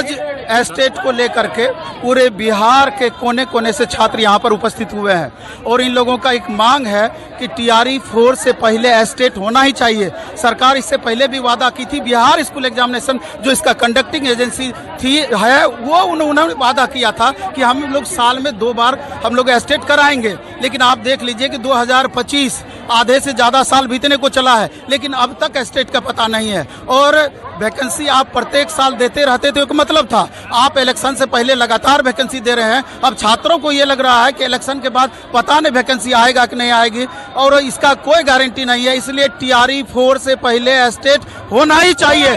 आज एस्टेट को लेकर के पूरे बिहार के कोने कोने से छात्र यहाँ पर उपस्थित हुए हैं और इन लोगों का एक मांग है कि टीआरई 4 से पहले एस्टेट होना ही चाहिए। सरकार इससे पहले भी वादा की थी, बिहार स्कूल एग्जामिनेशन जो इसका कंडक्टिंग एजेंसी है वो उन्होंने वादा किया था कि हम लोग साल में 2 बार हम लोग एस्टेट कराएंगे। लेकिन आप देख लीजिए कि 2025 आधे से ज़्यादा साल बीतने को चला है, लेकिन अब तक एस्टेट का पता नहीं है। और वैकेंसी आप प्रत्येक साल देते रहते थे, एक मतलब था। आप इलेक्शन से पहले लगातार वैकेंसी दे रहे हैं। अब छात्रों को ये लग रहा है कि इलेक्शन के बाद पता नहीं वैकेंसी आएगा कि नहीं आएगी, और इसका कोई गारंटी नहीं है। इसलिए टीआरई 4 से पहले एस्टेट होना ही चाहिए।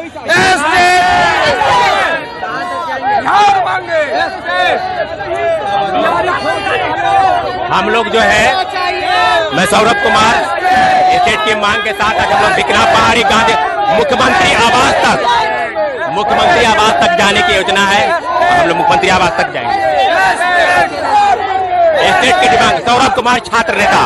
हम लोग जो है, मैं सौरभ कुमार, एस्टेट की मांग के साथ आज हम लोग बिकरा पहाड़ी गांधी मुख्यमंत्री आवास तक जाने की योजना है। हम लोग मुख्यमंत्री आवास तक जाएंगे। एस्टेट की डिमांड, सौरभ कुमार छात्र नेता।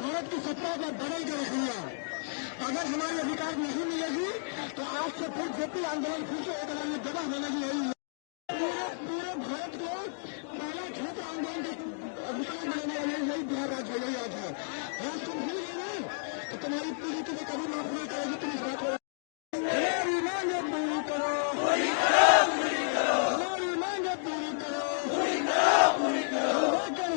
भारत की सत्ता पर बढ़ेगी रखिएगा। अगर हमारी अधिकार नहीं मिलेगी तो आज से फिर जेपी आंदोलन फिर से एक अलग जगह होने की यही पूरे भारत को पहला क्षेत्र आंदोलन का अधिकार बनाने वाले यही बिहार राज्य यही आज है। आज तुम भूल गए ना तो तुम्हारी पीढ़ी तुम्हें कभी माफ नहीं करेगी। तुम इस बात को हमारी मांगे पूरी करो, हमारी मांगे पूरी करो, हम लेकर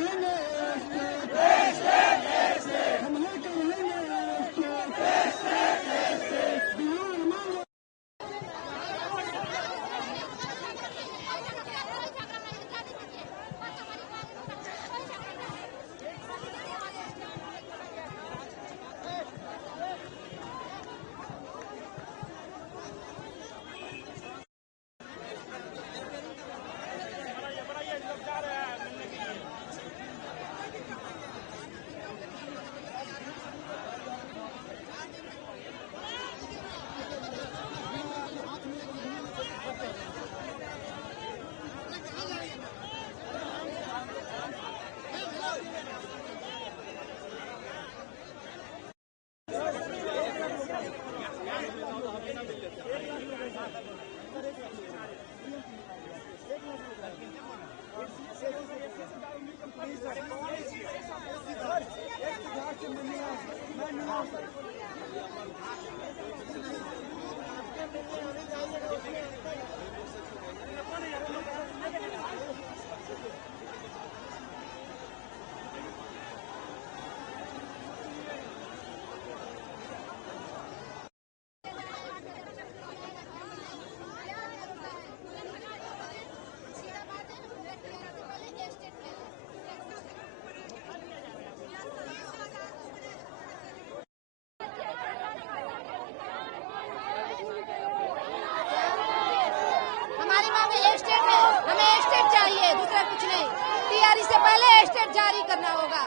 होना होगा।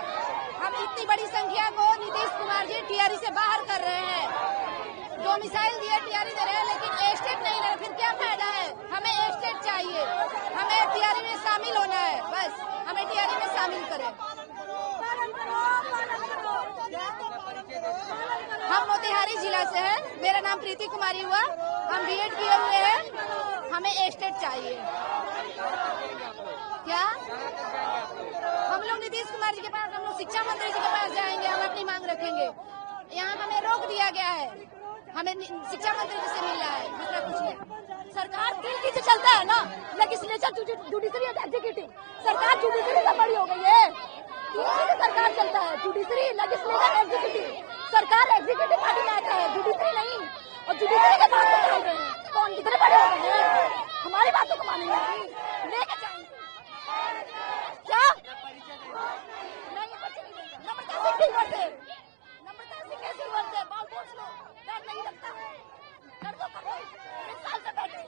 हम इतनी बड़ी संख्या को नीतीश कुमार जी टीआरई से बाहर कर रहे हैं। 2 मिसाइल दिए, टीआरई दे रहे हैं, लेकिन एस्टेट नहीं ले रहे, फिर क्या फायदा है? हमें एस्टेट चाहिए, हमें टीआरई में शामिल होना है, बस हमें टीआरई में शामिल करें। हम मोतिहारी जिला से हैं, मेरा नाम प्रीति कुमारी हुआ, हम बीएड किए हुए हैं, हमें एस्टेट चाहिए। क्या हम लोग नीतीश कुमार जी के पास, हम लोग शिक्षा मंत्री जी के पास जाएंगे, हम अपनी मांग रखेंगे। यहाँ हमें रोक दिया गया है, हमें शिक्षा मंत्री जी से मिलना है, दूसरा कुछ नहीं। सरकार तीन चीजें चलता है ना, लेजिस्लेचर, जुडिशरी और एग्जीक्यूटिव। सरकार जुडिशरी से बड़ी हो गई है, तीन चीजें सरकार चलता है, जुडिशरी, लेजिस्लेचर, एग्जीक्यूटिव। सरकार एग्जीक्यूटिव पार्टी में आता है, जुडिशरी नहीं, और जुडिशरी के बात को रहे हैं। कौन कितने बड़े हो गए हैं, हमारी बातों को मानेंगे नहीं, लेके जाएंगे क्या? नहीं, बच्चे नहीं देंगे। नम्रता सिंह भी बनते, नम्रता सिंह कैसी बनते, बाल पोंछ लो, डर नहीं लगता, कर दो 1 साल से बैठे हैं।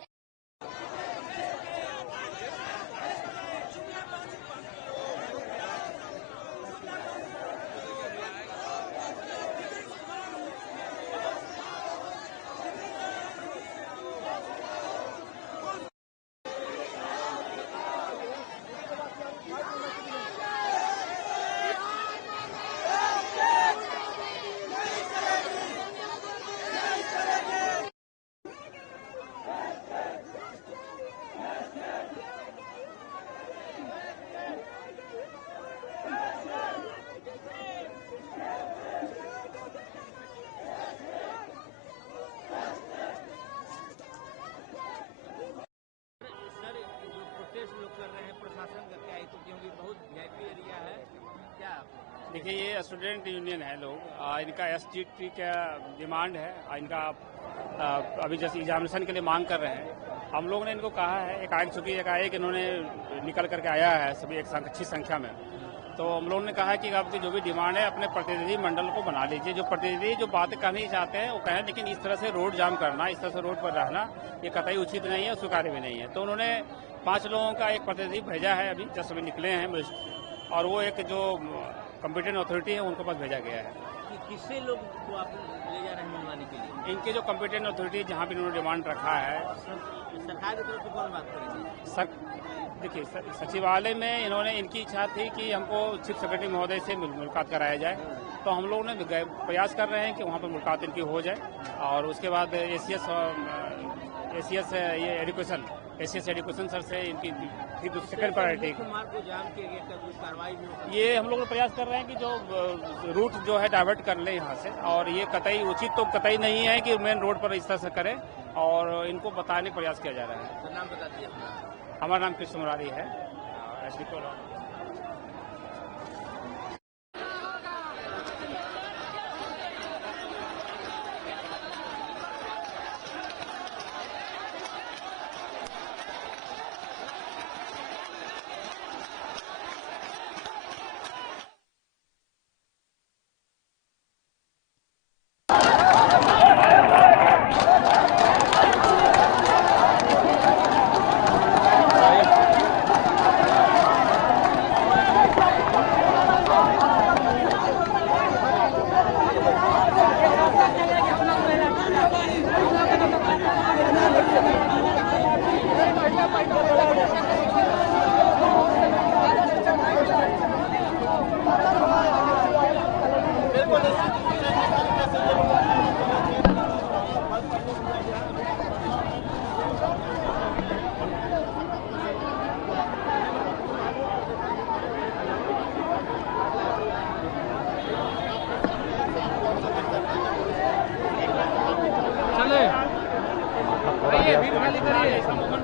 देखिए, ये स्टूडेंट यूनियन है लोग, इनका एसजीटी का डिमांड है, इनका अभी जैसे एग्जामिनेशन के लिए मांग कर रहे हैं। हम लोगों ने इनको कहा है, एकाएक इन्होंने निकल करके आया है सभी एक अच्छी संख्या में, तो हम लोगों ने कहा है कि आपकी जो भी डिमांड है अपने प्रतिनिधि मंडल को बना लीजिए। जो प्रतिनिधि जो बातें कहना चाहते हैं वो कहें, लेकिन इस तरह से रोड जाम करना, इस तरह से रोड पर रहना ये कतई उचित नहीं है, स्वीकार्य भी नहीं है। तो उन्होंने 5 लोगों का एक प्रतिनिधि भेजा है, अभी जस्ट अभी निकले हैं, और वो एक जो कॉम्पिटेंट अथॉरिटी है उनको पास भेजा गया है। किससे लोग को आप ले जा रहे हैं मनवाने के लिए? इनके जो कॉम्पिटेंट अथॉरिटी जहाँ भी इन्होंने डिमांड रखा है, सरकार की तरफ से कौन बात करेंगे? देखिए, सचिवालय में इन्होंने, इनकी इच्छा थी कि हमको चीफ सेक्रेटरी महोदय से मुलाकात कराया जाए, तो हम लोगों ने प्रयास कर रहे हैं कि वहाँ पर मुलाकात इनकी हो जाए, और उसके बाद एसीएस ये एजुकेशन सर से इनकी सेकंड प्रायोरिटी ये हम लोग प्रयास कर रहे हैं कि जो रूट जो है डाइवर्ट कर ले यहाँ से, और ये कतई उचित तो कतई नहीं है कि मेन रोड पर इस तरह से करें, और इनको बताने का प्रयास किया जा रहा है। नाम बता दीजिए। हमारा नाम कृष्ण मुरारी है।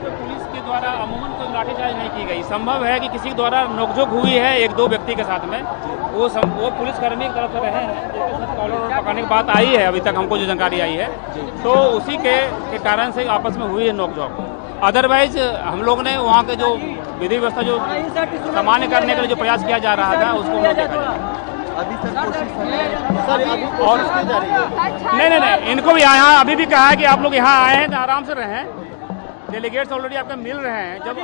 पुलिस के द्वारा अमूमन कोई लाठीचार्ज नहीं की गई। संभव है कि किसी के द्वारा नोकझोंक हुई है 1-2 व्यक्ति के साथ में, वो पुलिसकर्मी की तरफ से रहे हैं। कॉलर पकड़ने की बात आई है, अभी तक हमको जो जानकारी आई है, तो उसी के कारण से आपस में हुई है नोकझोंक। अदरवाइज हम लोग ने वहाँ के जो विधि व्यवस्था जो सामान्य करने के लिए जो प्रयास किया जा रहा था उसको देखा जाए। अभी तक कोशिश सर अभी और की जा रही है। नहीं, इनको भी यहाँ अभी भी कहा है कि आप लोग यहाँ आए हैं तो आराम से रहें, डेलीगेट्स ऑलरेडी आपके मिल रहे हैं। जब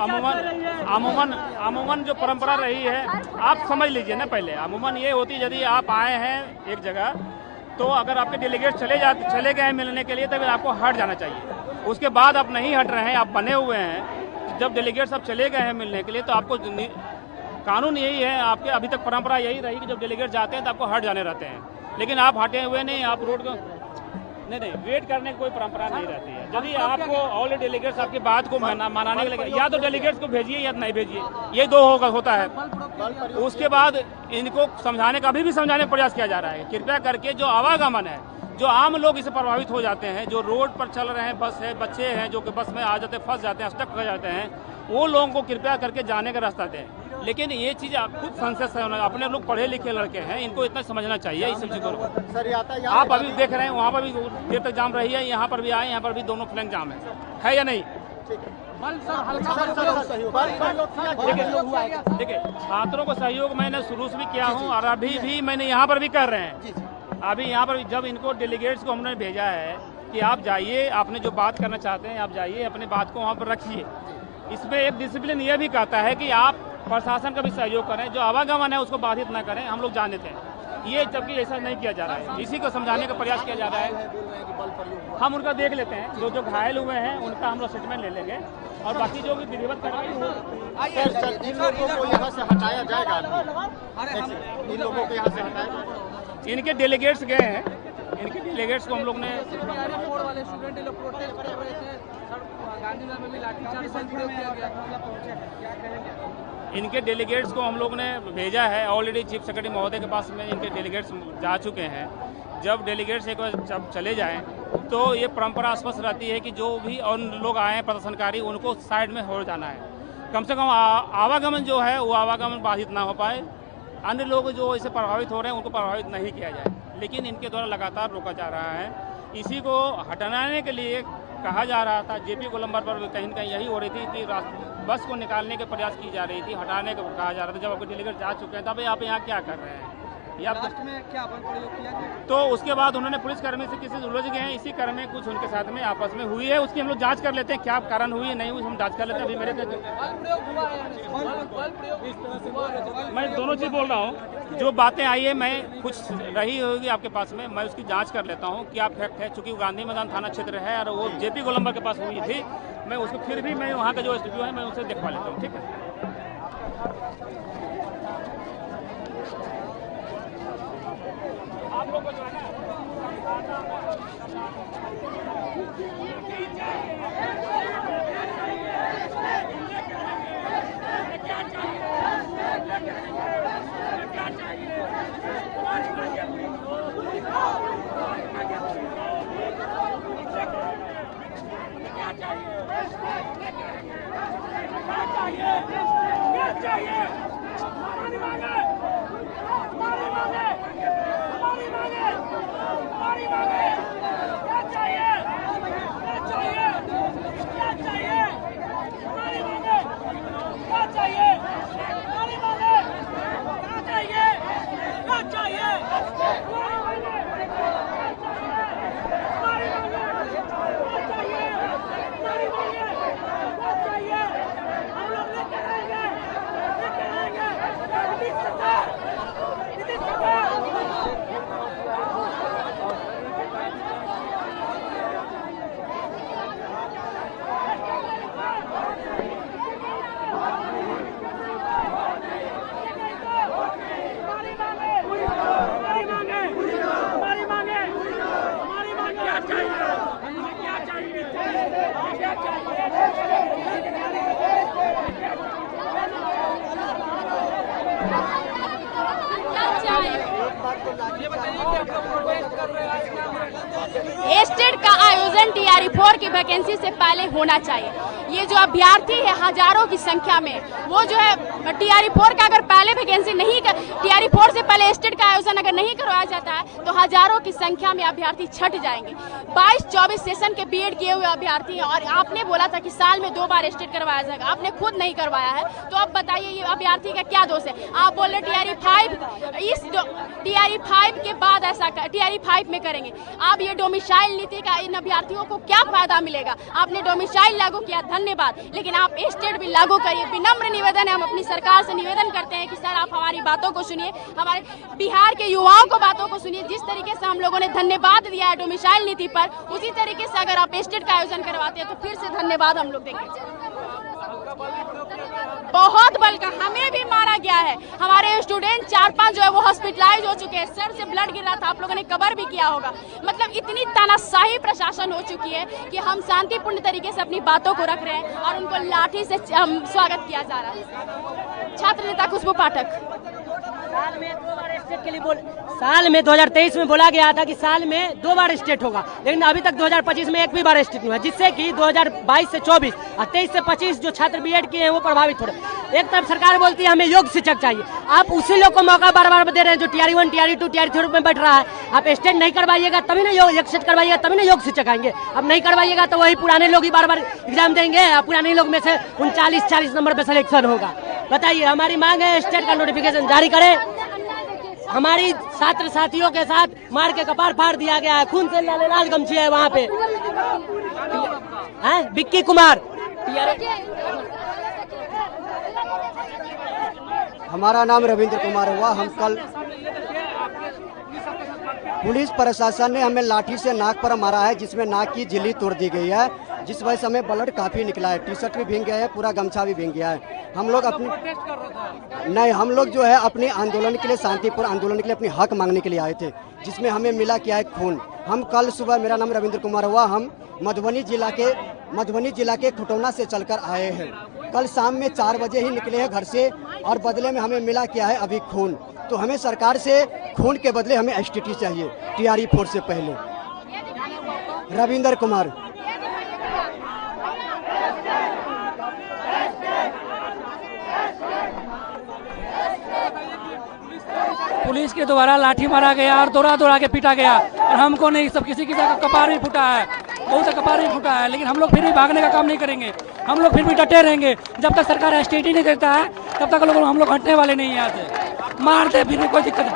अमूमन जो परंपरा रही है, आप समझ लीजिए ना, पहले अमूमन ये होती है यदि आप आए हैं एक जगह तो अगर आपके डेलीगेट चले गए हैं मिलने के लिए तो फिर आपको हट जाना चाहिए। उसके बाद आप नहीं हट रहे हैं, आप बने हुए हैं। जब डेलीगेट सब चले गए हैं मिलने के लिए तो आपको कानून यही है, आपके अभी तक परंपरा यही रही कि जब डेलीगेट जाते हैं तो आपको हट जाने रहते हैं, लेकिन आप हटे हुए नहीं, आप रोड को नहीं वेट करने की कोई परंपरा नहीं रहती है। यदि आपको ऑल डेलीगेट्स आपकी बात को मनाने के लिए या तो डेलीगेट्स को भेजिए या नहीं भेजिए, ये दो होता है। उसके बाद इनको समझाने का अभी भी समझाने का प्रयास किया जा रहा है। कृपया करके जो आवागमन है, जो आम लोग इससे प्रभावित हो जाते हैं, जो रोड पर चल रहे हैं, बस है, बच्चे हैं जो कि बस में आ जाते हैं, फंस जाते हैं, स्टक हो जाते हैं, वो लोगों को कृपया करके जाने का रास्ता दें। लेकिन ये चीज़ खुद संसद से अपने लोग पढ़े लिखे लड़के हैं, इनको इतना समझना चाहिए इस चीज़ को। आप अभी देख रहे हैं वहाँ पर भी देर तक जाम रही है, यहाँ पर भी आए, यहाँ पर भी दोनों फ्लैंक जाम है या नहीं? देखिए, छात्रों को सहयोग मैंने शुरू से भी किया हूँ और अभी भी मैंने यहाँ पर भी कर रहे हैं। अभी यहाँ पर जब इनको डेलीगेट्स को हमने भेजा है कि आप जाइए, आपने जो बात करना चाहते हैं आप जाइए, अपनी बात को वहाँ पर रखिए। इसमें एक डिसिप्लिन यह भी कहता है कि आप प्रशासन का भी सहयोग करें, जो आवागमन है उसको बाधित न करें। हम लोग जानते हैं ये, जबकि ऐसा नहीं किया जा रहा है, इसी को समझाने का प्रयास किया जा रहा है। हम उनका देख लेते हैं, जो घायल हुए हैं उनका हम लोग स्टेटमेंट ले लेंगे और बाकी जो भी विधिवत कार्रवाई हो। इन लोगों को यहाँ से हटाया जाएगा, इन लोगों को यहाँ से हटाया। इनके डेलीगेट्स गए हैं, इनके डेलीगेट्स को हम लोग ने इनके डेलीगेट्स को हम लोग ने भेजा है। ऑलरेडी चीफ सेक्रेटरी महोदय के पास में इनके डेलीगेट्स जा चुके हैं। जब डेलीगेट्स एक बार जब चले जाएं तो ये परंपरा स्पष्ट रहती है कि जो भी और लोग आए हैं प्रदर्शनकारी, उनको साइड में हो जाना है। कम से कम आवागमन जो है वो आवागमन बाधित ना हो पाए, अन्य लोग जो इससे प्रभावित हो रहे हैं उनको प्रभावित नहीं किया जाए। लेकिन इनके द्वारा लगातार रोका जा रहा है। इसी को हटाने के लिए कहा जा रहा था। जेपी गोलंबर पर कहीं न कहीं यही हो रही थी कि बस को निकालने के प्रयास की जा रही थी, हटाने को कहा जा रहा था। जब आपके डेलीगेट जा चुके हैं तब आप यहाँ क्या कर रहे हैं? में क्या बल प्रयोग किया गया? तो उसके बाद उन्होंने पुलिसकर्मी से किसी उलझ गए हैं, इसी क्रम में कुछ उनके साथ में आपस में हुई है। उसकी हम लोग जांच कर लेते हैं, क्या कारण हुई है नहीं हुई, हम जांच कर लेते हैं। अभी मेरे मैं दोनों चीज़ बोल रहा हूँ, जो बातें आई है मैं कुछ रही होगी आपके पास में, मैं उसकी जांच कर लेता हूँ क्या फैक्ट है। चूँकि गांधी मैदान थाना क्षेत्र है और वो जेपी गोलंबर के पास हुई थी, मैं उसको फिर भी मैं वहाँ का जो एसडीपीओ है मैं उसे दिखवा लेता हूँ। ठीक है, आप लोग को जो है ना एस्टेट का आयोजन टीआरई 4 की वैकेंसी से पहले होना चाहिए। ये जो अभ्यर्थी है हजारों की संख्या में, वो जो है टीआरई 4 का अगर पहले वैकेंसी नहीं कर, टीआरई 4 से पहले एस्टेट का आयोजन अगर नहीं करवाया जाता है तो हजारों की संख्या में अभ्यर्थी छट जाएंगे। 22-24 सेशन के बीएड किए हुए अभ्यर्थी हैं और आपने बोला था कि साल में 2 बार एस्टेट करवाया जाएगा, आपने खुद नहीं करवाया है। तो अब बताइए ये अभ्यर्थी का क्या दोष है? आप बोल रहे टीआरई 5 इस टीआरई 5 के बाद ऐसा टीआरई 5 में करेंगे। आप ये डोमिसाइल नीति का इन अभ्यर्थी साथियों को क्या फायदा मिलेगा? आपने डोमिसाइल लागू किया, धन्यवाद, लेकिन आप स्टेट भी लागू करिए। विनम्र निवेदन है, हम अपनी सरकार से निवेदन करते हैं कि सर आप हमारी बातों को सुनिए, हमारे बिहार के युवाओं को बातों को सुनिए। जिस तरीके से हम लोगों ने धन्यवाद दिया है डोमिसाइल नीति पर, उसी तरीके से अगर आप स्टेट का आयोजन करवाते हैं तो फिर से धन्यवाद हम लोग देंगे। बहुत बल का, हमें भी मारा गया है, हमारे स्टूडेंट 4-5 जो है वो हॉस्पिटलाइज हो चुके हैं, सर से ब्लड गिर रहा था, आप लोगों ने कवर भी किया होगा। मतलब इतनी तानाशाही प्रशासन हो चुकी है कि हम शांतिपूर्ण तरीके से अपनी बातों को रख रहे हैं और उनको लाठी से स्वागत किया जा रहा है। छात्र नेता खुशबू पाठक। साल में 2 बार स्टेट के लिए साल में 2023 में बोला गया था कि साल में 2 बार स्टेट होगा, लेकिन अभी तक 2025 में एक भी बार स्टेट नहीं हुआ, जिससे कि 2022 से 24 और 23 से 25 जो छात्र बीएड किए हैं वो प्रभावित हो रहे हैं। एक तरफ सरकार बोलती है हमें योग शिक्षक चाहिए, आप उसी लोग को मौका बार बार दे रहे हैं जो टीआरई 1, टीआरई 2, टीआरई 3 में बैठ रहा है। आप स्टेट नहीं करवाइएगा तभी ना योग शिक्षक करवाइएगा, तभी ना योग शिक्षक आएंगे। अब नहीं करवाइएगा तो वही पुराने लोग ही बार बार एग्जाम देंगे, पुराने लोग में से 39-40 नंबर पे सिलेक्शन होगा। बताइए, हमारी मांग है स्टेट का नोटिफिकेशन जारी करे। हमारी छात्र साथियों के साथ मार के कपार फाड़ दिया गया है, खून से लाल गमछी है वहाँ पे। विक्की कुमार। हमारा नाम रविंद्र कुमार हुआ। हम कल पुलिस प्रशासन ने हमें लाठी से नाक पर मारा है, जिसमें नाक की झिल्ली तोड़ दी गई है, जिस वजह से हमें ब्लड काफी निकला है, टी शर्ट भी भीग गया है, पूरा गमछा भी भीग गया है। हम लोग हम लोग जो है अपने आंदोलन के लिए, शांतिपूर्ण आंदोलन के लिए अपनी हक मांगने के लिए आए थे, जिसमें हमें मिला क्या है, खून। हम कल सुबह, मेरा नाम रविंद्र कुमार हुआ, हम मधुबनी जिला के खुटौना से चलकर आए हैं। कल शाम में 4 बजे ही निकले हैं घर से, और बदले में हमें मिला क्या है, अभी खून। तो हमें सरकार से खून के बदले हमें एसटीटी चाहिए, टीआरई 4 से पहले। रविंद्र कुमार। पुलिस के द्वारा लाठी मारा गया और दौड़ा के पीटा गया, और हमको नहीं, सब किसी का कपार भी फूटा है, बहुत सा कपार भी फूटा है, लेकिन हम लोग फिर भी भागने का काम नहीं करेंगे। हम लोग फिर भी डटे रहेंगे जब तक सरकार एसटीटी नहीं देता है, तब तक हम लोग हटने वाले नहीं हैं। यहाँ से मारते फिर भी कोई दिक्कत नहीं।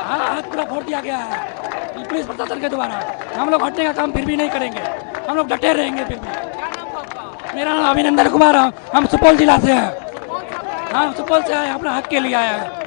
हाथ पूरा फोड़ दिया गया है पुलिस प्रशासन के द्वारा, हम लोग हटने का काम फिर भी नहीं करेंगे, हम लोग डटे रहेंगे फिर भी। मेरा नाम अभिनंदन कुमार है, हम सुपौल जिला से हैं, हम सुपौल से आए, अपना हक के लिए आए हैं।